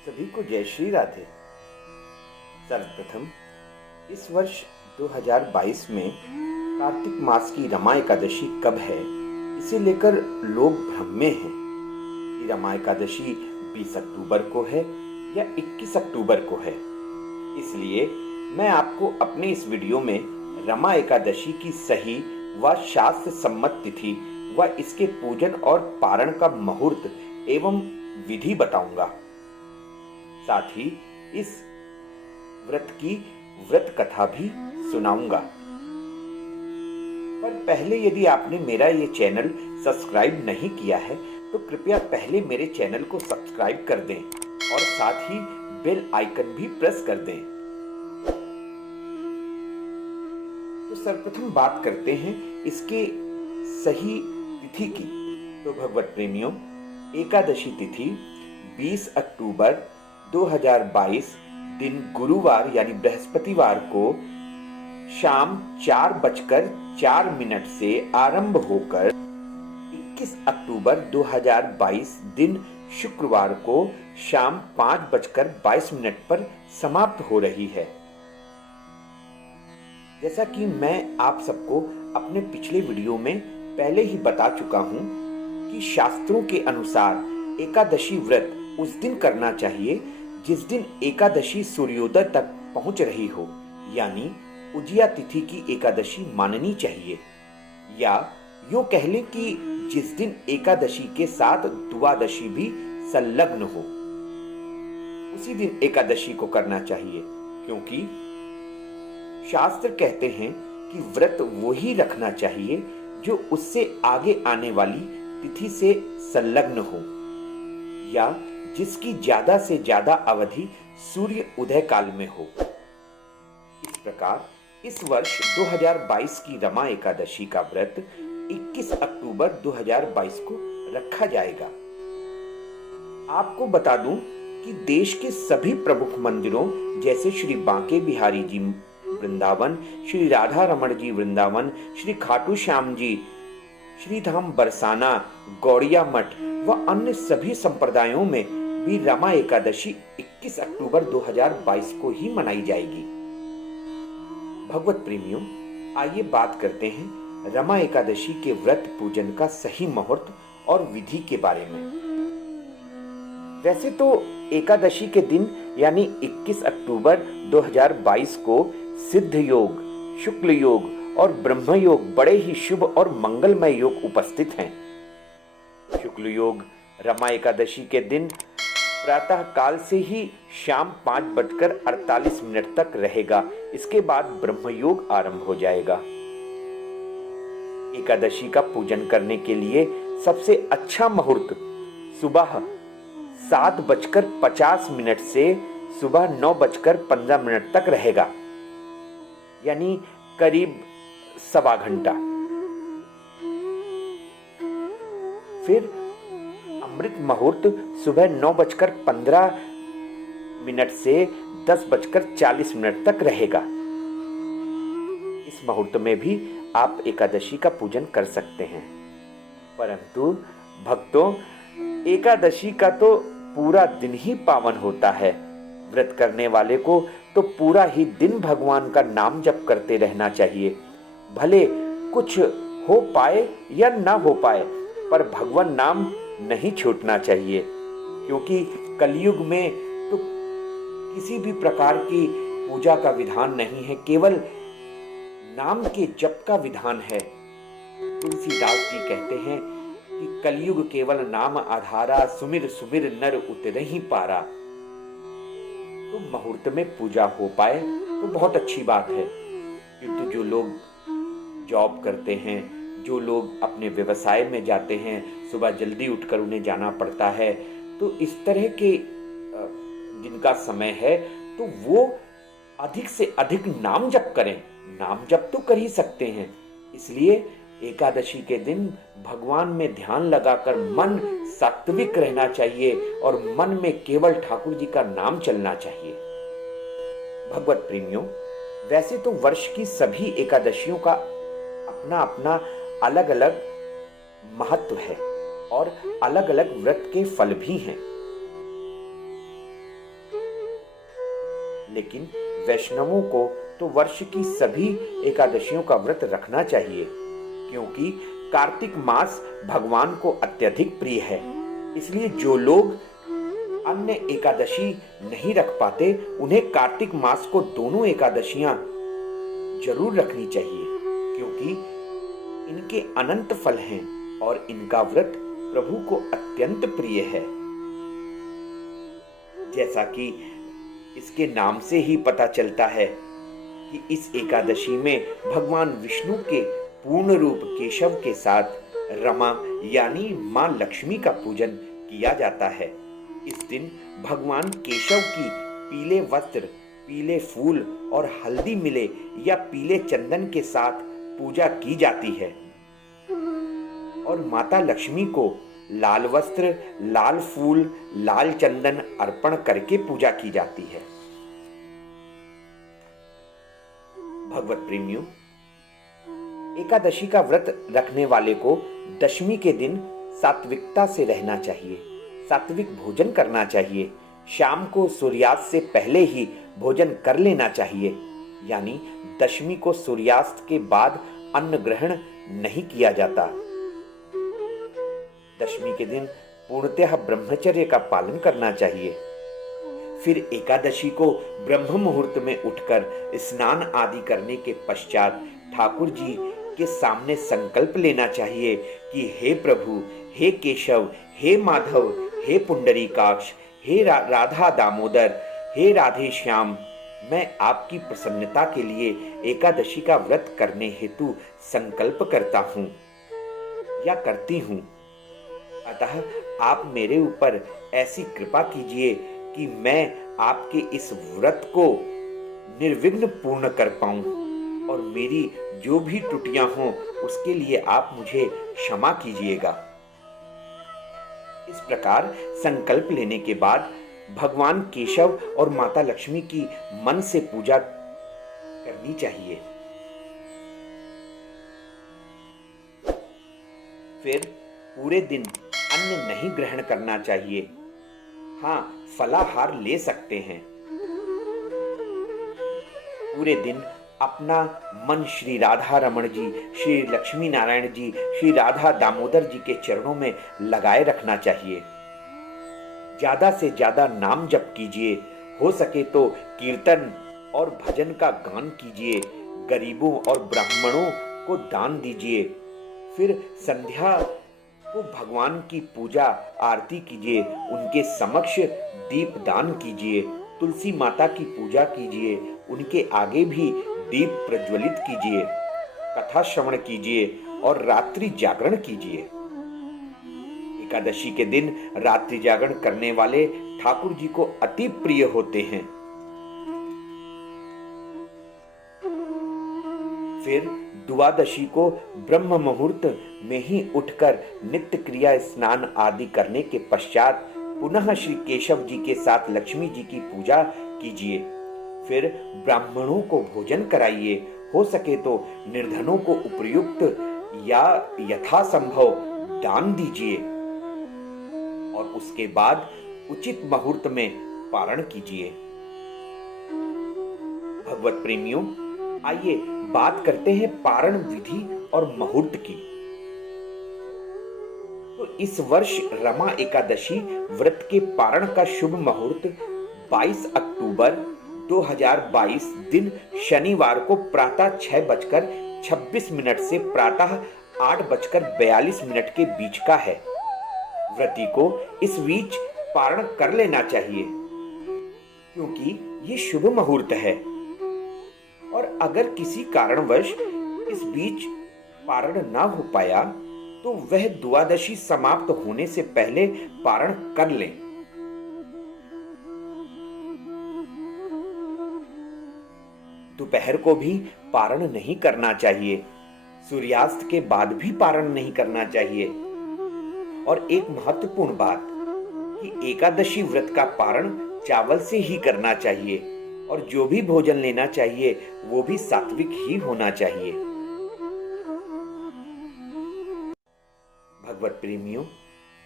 सभी को जय श्री राधे। सर्वप्रथम इस वर्ष 2022 में कार्तिक मास की रमा एकादशी कब है, इसे लेकर लोग भ्रम में हैं कि रमा एकादशी 20 अक्टूबर को है या 21 अक्टूबर को है। इसलिए मैं आपको अपने इस वीडियो में रमा एकादशी की सही व शास्त्र सम्मत तिथि व इसके पूजन और पारण का मुहूर्त एवं विधि बताऊंगा। साथ ही इस व्रत की व्रत कथा भी सुनाऊंगा। पर पहले यदि आपने मेरा ये चैनल सब्सक्राइब नहीं किया है तो कृपया पहले मेरे चैनल को सब्सक्राइब कर दें और साथ ही बेल आइकन भी प्रेस कर दें। तो सर्वप्रथम बात करते हैं इसके सही तिथि की। तो भगवत प्रेमियों, एकादशी तिथि 20 अक्टूबर 2022 दिन गुरुवार यानी बृहस्पतिवार को शाम 4:04 से आरंभ होकर 21 अक्टूबर 2022 दिन शुक्रवार को शाम 5:22 पर समाप्त हो रही है। जैसा कि मैं आप सबको अपने पिछले वीडियो में पहले ही बता चुका हूं कि शास्त्रों के अनुसार एकादशी व्रत उस दिन करना चाहिए जिस दिन एकादशी सूर्योदय तक पहुंच रही हो, यानी उजिया तिथि की एकादशी माननी चाहिए, या यूं कह लें कि जिस दिन एकादशी के साथ द्वादशी भी संलग्न हो, उसी दिन एकादशी को करना चाहिए। क्योंकि शास्त्र कहते हैं कि व्रत वो ही रखना चाहिए जो उससे आगे आने वाली तिथि से संलग्न हो या जिसकी ज्यादा से ज्यादा अवधि सूर्य उदय काल में हो। इस प्रकार इस वर्ष 2022 की रमा एकादशी का व्रत 21 अक्टूबर 2022 को रखा जाएगा। आपको बता दूं कि देश के सभी प्रमुख मंदिरों जैसे श्री बांके बिहारी जी वृंदावन, श्री राधा रमण जी वृंदावन, श्री खाटू श्याम जी, श्री धाम बरसाना, गौड़िया मठ व अन्य सभी संप्रदायों में भी रमा एकादशी 21 अक्टूबर 2022 को ही मनाई जाएगी। भगवत प्रेमियों, आइए बात करते हैं रमा एकादशी के व्रत पूजन का सही मुहूर्त और विधि के बारे में। वैसे तो एकादशी के दिन यानी 21 अक्टूबर 2022 को सिद्ध योग, शुक्ल योग और ब्रह्म योग बड़े ही शुभ और मंगलमय योग उपस्थित हैं। शुक्ल योग रमा एकादशी के दिन प्रातः काल से ही शाम 5:48 तक रहेगा। इसके बाद ब्रह्म योग आरंभ हो जाएगा। एकादशी का पूजन करने के लिए सबसे अच्छा मुहूर्त सुबह 7:50 से सुबह 9:15 तक रहेगा, यानी करीब सवा घंटा। फिर अमृत मुहूर्त सुबह 9:15 से 10:40 तक रहेगा। इस मुहूर्त में भी आप एकादशी का पूजन कर सकते हैं। परंतु भक्तों, एकादशी का तो पूरा दिन ही पावन होता है। व्रत करने वाले को तो पूरा ही दिन भगवान का नाम जप करते रहना चाहिए। भले कुछ हो पाए या ना हो पाए, पर भगवान नाम नहीं छूटना चाहिए। क्योंकि कलयुग में तो किसी भी प्रकार की पूजा का विधान नहीं है, केवल नाम के जप का विधान है। तुलसीदास जी कहते हैं कि कलयुग केवल नाम आधारा, सुमिर सुमिर नर उतरहि पारा। तो मुहूर्त में पूजा हो पाए तो बहुत अच्छी बात है। किंतु जो लोग जॉब करते हैं, जो लोग अपने व्यवसाय में जाते हैं, सुबह जल्दी उठकर उन्हें जाना पड़ता है, तो इस तरह के जिनका समय है तो वो अधिक से अधिक नाम जप करें। नाम जप तो कर ही सकते हैं। इसलिए एकादशी के दिन भगवान में ध्यान लगाकर मन सात्विक रहना चाहिए और मन में केवल ठाकुर जी का नाम चलना चाहिए। भगवत प्रेमियों, वैसे तो वर्ष की सभी एकादशियों का अपना अपना अलग अलग महत्व है और अलग अलग व्रत के फल भी हैं। लेकिन वैष्णवों को तो वर्ष की सभी एकादशियों का व्रत रखना चाहिए, क्योंकि कार्तिक मास भगवान को अत्यधिक प्रिय है। इसलिए जो लोग अन्य एकादशी नहीं रख पाते, उन्हें कार्तिक मास को दोनों एकादशियां जरूर रखनी चाहिए, क्योंकि इनके अनंत फल हैं और इनका व्रत प्रभु को अत्यंत प्रिय है। जैसा कि इसके नाम से ही पता चलता है कि इस एकादशी में भगवान विष्णु के पूर्ण रूप केशव के साथ रमा यानी मां लक्ष्मी का पूजन किया जाता है। इस दिन भगवान केशव की पीले वस्त्र, पीले फूल और हल्दी मिले या पीले चंदन के साथ पूजा की जाती है और माता लक्ष्मी को लाल वस्त्र, लाल फूल, लाल चंदन अर्पण करके पूजा की जाती है। भगवत प्रेमियों, एकादशी का व्रत रखने वाले को दशमी के दिन सात्विकता से रहना चाहिए, सात्विक भोजन करना चाहिए। शाम को सूर्यास्त से पहले ही भोजन कर लेना चाहिए, यानी दशमी को सूर्यास्त के बाद अन्न ग्रहण नहीं किया जाता। दशमी के दिन पूर्णतः ब्रह्मचर्य का पालन करना चाहिए। फिर एकादशी को ब्रह्म मुहूर्त में उठकर स्नान आदि करने के पश्चात ठाकुर जी के सामने संकल्प लेना चाहिए कि हे प्रभु, हे केशव, हे माधव, हे पुंडरीकाक्ष, हे राधा दामोदर, हे राधे श्याम, मैं आपकी प्रसन्नता के लिए एकादशी का व्रत करने हेतु संकल्प करता हूँ या करती हूँ। अतः आप मेरे ऊपर ऐसी कृपा कीजिए कि मैं आपके इस व्रत को निर्विघ्न पूर्ण कर पाऊं और मेरी जो भी त्रुटियां हों उसके लिए आप मुझे क्षमा कीजिएगा। इस प्रकार संकल्प लेने के बाद भगवान केशव और माता लक्ष्मी की मन से पूजा करनी चाहिए। फिर पूरे दिन अन्न नहीं ग्रहण करना चाहिए। हाँ, फलाहार ले सकते हैं। पूरे दिन अपना मन श्री राधा रमण जी, श्री लक्ष्मी नारायण जी, श्री राधा दामोदर जी के चरणों में लगाए रखना चाहिए। ज्यादा से ज्यादा नाम जप कीजिए। हो सके तो कीर्तन और भजन का गान कीजिए। गरीबों और ब्राह्मणों को दान दीजिए। फिर संध्या को भगवान की पूजा आरती कीजिए। उनके समक्ष दीप दान कीजिए। तुलसी माता की पूजा कीजिए। उनके आगे भी दीप प्रज्वलित कीजिए। कथा श्रवण कीजिए और रात्रि जागरण कीजिए। एकादशी के दिन रात्रि जागरण करने वाले ठाकुर जी को अति प्रिय होते हैं। फिर द्वादशी को ब्रह्म मुहूर्त में ही उठकर नित्य क्रिया स्नान आदि करने के पश्चात पुनः श्री केशव जी के साथ लक्ष्मी जी की पूजा कीजिए। फिर ब्राह्मणों को भोजन कराइए। हो सके तो निर्धनों को उपयुक्त या यथासंभव दान दीजिए और उसके बाद उचित मुहूर्त में पारण कीजिए। भगवत प्रेमियों, आइए बात करते हैं पारण विधि और मुहूर्त की। तो इस वर्ष रमा एकादशी व्रत के पारण का शुभ मुहूर्त 22 अक्टूबर 2022 दिन शनिवार को प्रातः 6:26 से प्रातः 8:42 के बीच का है। व्रती को इस बीच पारण कर लेना चाहिए, क्योंकि ये शुभ मुहूर्त है। और अगर किसी कारणवश इस बीच पारण ना हो पाया तो वह द्वादशी समाप्त होने से पहले पारण कर लें। दोपहर को भी पारण नहीं करना चाहिए। सूर्यास्त के बाद भी पारण नहीं करना चाहिए। और एक महत्वपूर्ण बात कि एकादशी व्रत का पारण चावल से ही करना चाहिए और जो भी भोजन लेना चाहिए वो भी सात्विक ही होना चाहिए। भगवत प्रेमियों,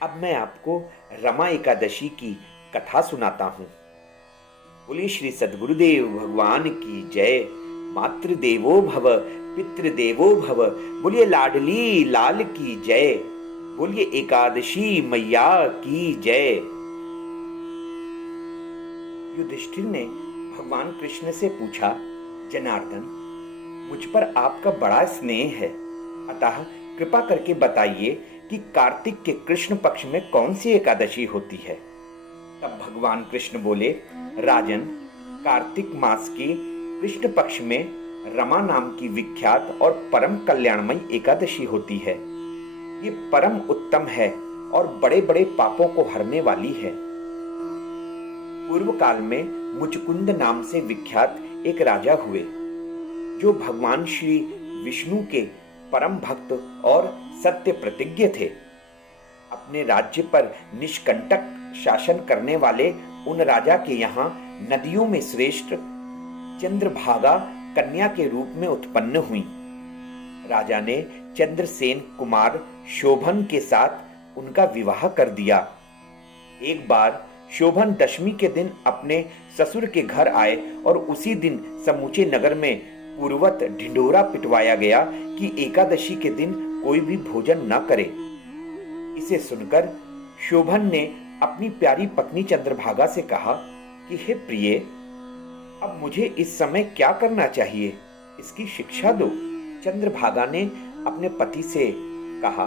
अब मैं आपको रमा एकादशी की कथा सुनाता हूं। बोलिए श्री सद्गुरुदेव भगवान की जय। मातृदेवो भव पितृदेवो भव। बोलिए लाडली लाल की जय। बोलिए एकादशी मैया की जय। युधिष्ठिर ने भगवान कृष्ण से पूछा, जनार्दन, मुझ पर आपका बड़ा स्नेह है, अतः कृपा करके बताइए कि कार्तिक के कृष्ण पक्ष में कौन सी एकादशी होती है। तब भगवान कृष्ण बोले, राजन, कार्तिक मास के कृष्ण पक्ष में रमा नाम की विख्यात और परम कल्याणमयी एकादशी होती है। ये परम उत्तम है और बड़े बड़े पापों को हरने वाली है। पूर्व काल में मुचकुंद नाम से विख्यात एक राजा हुए, जो भगवान श्री विष्णु के परम भक्त और सत्य प्रतिज्ञ थे। अपने राज्य पर निष्कंटक शासन करने वाले उन राजा के यहाँ नदियों में श्रेष्ठ चंद्रभागा कन्या के रूप में उत्पन्न हुई। राजा ने चंद्रसेन कुमार शोभन के साथ उनका विवाह कर दिया। एक बार शोभन दशमी के दिन अपने ससुर के घर आए और उसी दिन समूचे नगर में पूर्वत ढिंढोरा पिटवाया गया कि एकादशी के दिन कोई भी भोजन न करे। इसे सुनकर शोभन ने अपनी प्यारी पत्नी चंद्रभागा से कहा कि हे प्रिय, अब मुझे इस समय क्या करना चाहिए, इसकी शिक्षा दो। चंद्रभागा ने अपने पति से कहा।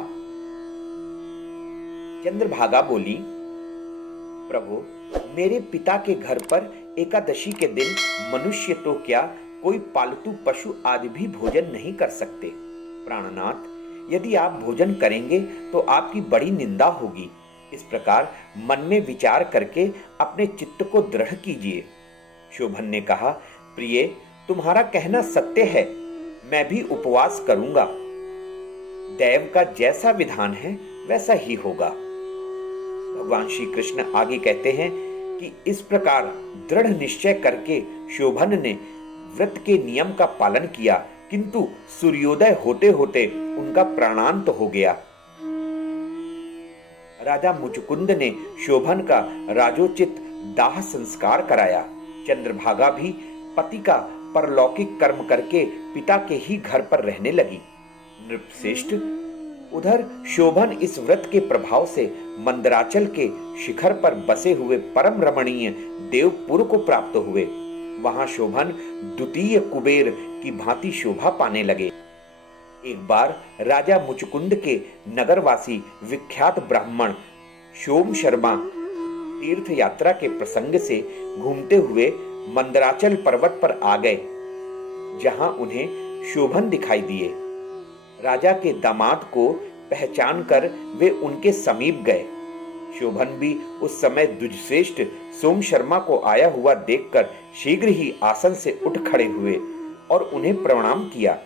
चंद्रभागा बोली, प्रभु, मेरे पिता के घर पर एकादशी के दिन मनुष्य तो क्या, कोई पालतू पशु आदि भी भोजन नहीं कर सकते। प्राणनाथ, यदि आप भोजन करेंगे तो आपकी बड़ी निंदा होगी। इस प्रकार मन में विचार करके अपने चित्त को दृढ़ कीजिए। शोभन ने कहा, प्रिय, तुम्हारा कहना सत्य है, मैं भी उपवास करूंगा। दैव का जैसा विधान है वैसा ही होगा। भगवान श्री कृष्ण आगे कहते हैं कि इस प्रकार दृढ़ निश्चय करके शोभन ने व्रत के नियम का पालन किया, किंतु सूर्योदय होते होते उनका प्राणांत हो गया। राजा मुचकुंद ने शोभन का राजोचित दाह संस्कार कराया। चंद्रभागा भी पति का परलौकिक कर्म करके पिता के ही घर पर रहने लगी। नृपश्रेष्ठ, उधर शोभन इस व्रत के प्रभाव से मंदराचल के शिखर पर बसे हुए परम रमणीय देवपुर को प्राप्त हुए। वहां शोभन द्वितीय कुबेर की भांति शोभा पाने लगे। एक बार राजा मुचकुंद के नगरवासी विख्यात ब्राह्मण सोम शर्मा तीर्थ यात्रा के प्रसंग से घूमते हुए मंदराचल पर्वत पर आ गए, जहां उन्हें शोभन दिखाई दिए। राजा के दामाद को पहचान कर वे उनके समीप गए। शोभन भी उस समय द्विजश्रेष्ठ सोम शर्मा को आया हुआ देखकर शीघ्र ही आसन से उठ खड़े हुए और उन्हें प्रणाम किया।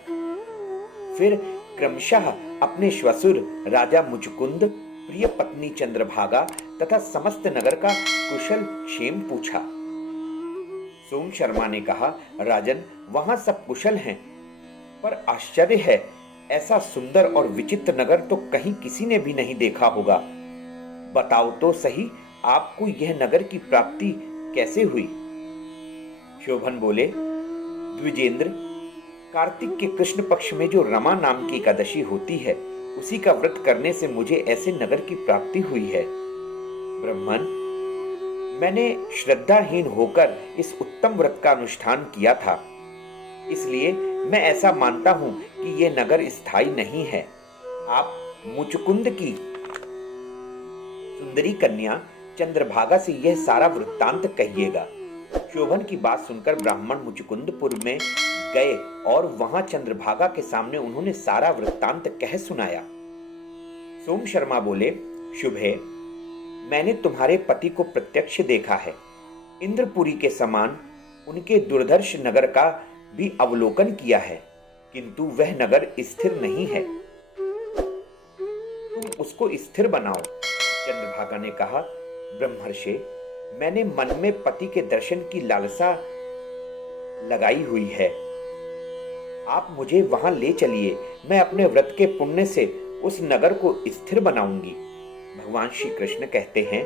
फिर क्रमशः अपने श्वशुर राजा मुचकुंद, प्रिय पत्नी चंद्रभागा तथा समस्त नगर का कुशल क्षेम पूछा। सोम शर्मा ने कहा, राजन, वहां सब कुशल हैं, पर आश्चर्य है, ऐसा सुंदर और विचित्र नगर तो कहीं किसी ने भी नहीं देखा होगा। बताओ तो सही, आपको यह नगर की प्राप्ति कैसे हुई? शोभन बोले, द्विजेंद्र, कार्तिक के कृष्ण पक्ष में जो रमा नाम की एकादशी होती है, उसी का व्रत करने से मुझे ऐसे नगर की प्राप्ति हुई है। ब्राह्मण, मैंने श्रद्धाहीन होकर इस उत्तम व्रत का अनुष्ठान किया था, इसलिए मैं ऐसा मानता हूं कि यह नगर स्थायी नहीं है। आप मुचकुंद की सुंदरी कन्या चंद्रभागा से यह सारा वृत्तांत कहिएगा। शोभन की बात सुनकर ब्राह्मण मुचकुंदपुर में गए और वहां चंद्रभागा के सामने उन्होंने सारा वृत्तांत कह सुनाया। सोम शर्मा बोले, शुभे, मैंने तुम्हारे पति को प्रत्यक्ष देखा है। इंद्रपुरी के समान उनके दुर्धर्ष नगर का भी अवलोकन किया है, किंतु वह नगर स्थिर नहीं है। तुम उसको स्थिर बनाओ। चंद्रभागा ने कहा, ब्रह्मर्षि, मैंने मन में पति के दर्शन की लालसा लगाई हुई है। आप मुझे वहां ले चलिए, मैं अपने व्रत के पुण्य से उस नगर को स्थिर बनाऊंगी। भगवान श्री कृष्ण कहते हैं,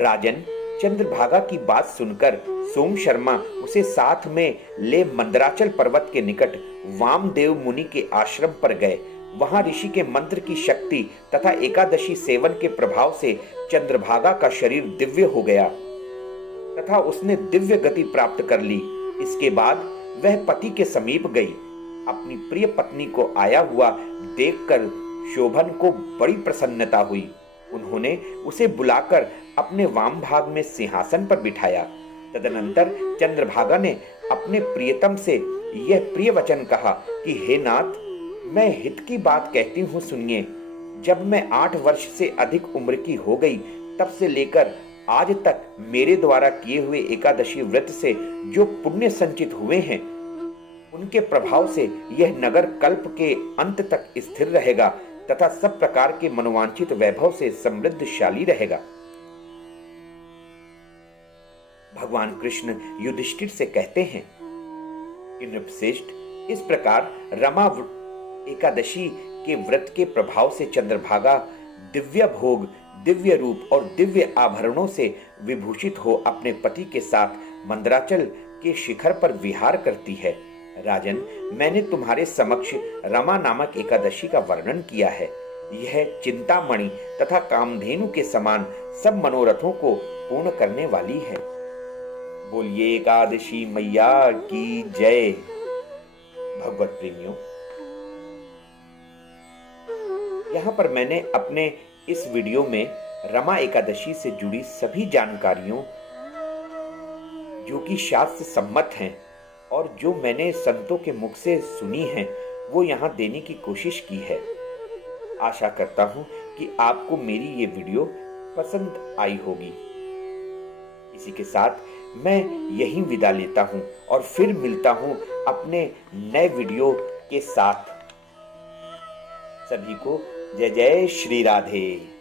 राजन, चंद्रभागा की बात सुनकर सोम शर्मा उसे साथ में ले मंदराचल पर्वत के निकट वामदेव मुनि के आश्रम पर गए। वहां ऋषि के मंत्र की शक्ति तथा एकादशी सेवन के प्रभाव से चंद्रभागा का शरीर दिव्य हो गया तथा उसने दिव्य गति प्राप्त कर ली। इसके बाद वह पति के समीप गई। अपनी प्रिय पत्नी को आया हुआ देखकर शोभन को बड़ी प्रसन्नता हुई। उन्होंने उसे बुलाकर अपने वाम भाग में सिंहासन पर बिठाया। तदनंतर चंद्रभागा ने अपने प्रियतम से यह प्रिय वचन कहा कि हे नाथ, मैं हित की बात कहती हूँ, सुनिए। जब मैं 8 वर्ष से अधिक उम्र की हो गई, तब से लेकर आज तक मेरे द्वारा किए हुए एकादशी व्रत से जो पुण्य संचित हुए हैं, उनके प्रभाव से यह नगर कल्प के अंत तक स्थिर रहेगा तथा सब प्रकार के मनोवांछित वैभव से समृद्धशाली रहेगा। भगवान कृष्ण युधिष्ठिर से कहते हैं कि नृपश्रेष्ठ, इस प्रकार रमा एकादशी के व्रत के प्रभाव से चंद्रभागा दिव्य भोग, दिव्य रूप और दिव्य आभरणों से विभूषित हो अपने पति के साथ मंदराचल के शिखर पर विहार करती है। राजन, मैंने तुम्हारे समक्ष रमा नामक एकादशी का वर्णन किया है। यह चिंतामणि तथा कामधेनु के समान सब मनोरथों को पूर्ण करने वाली है। बोलिए एकादशी मैया की जय। भगवत प्रेमियों, यहाँ पर मैंने अपने इस वीडियो में रमा एकादशी से जुड़ी सभी जानकारियों जो कि शास्त्र सम्मत हैं और जो मैंने संतों के मुख से सुनी हैं, वो यहाँ देने की कोशिश की है। आशा करता हूँ कि आपको मेरी ये वीडियो पसंद आई होगी। इसी के साथ मैं यहीं विदा लेता हूँ और फिर मिलता हूँ अपने नए वीडियो के साथ। सभी को जय जय श्री राधे।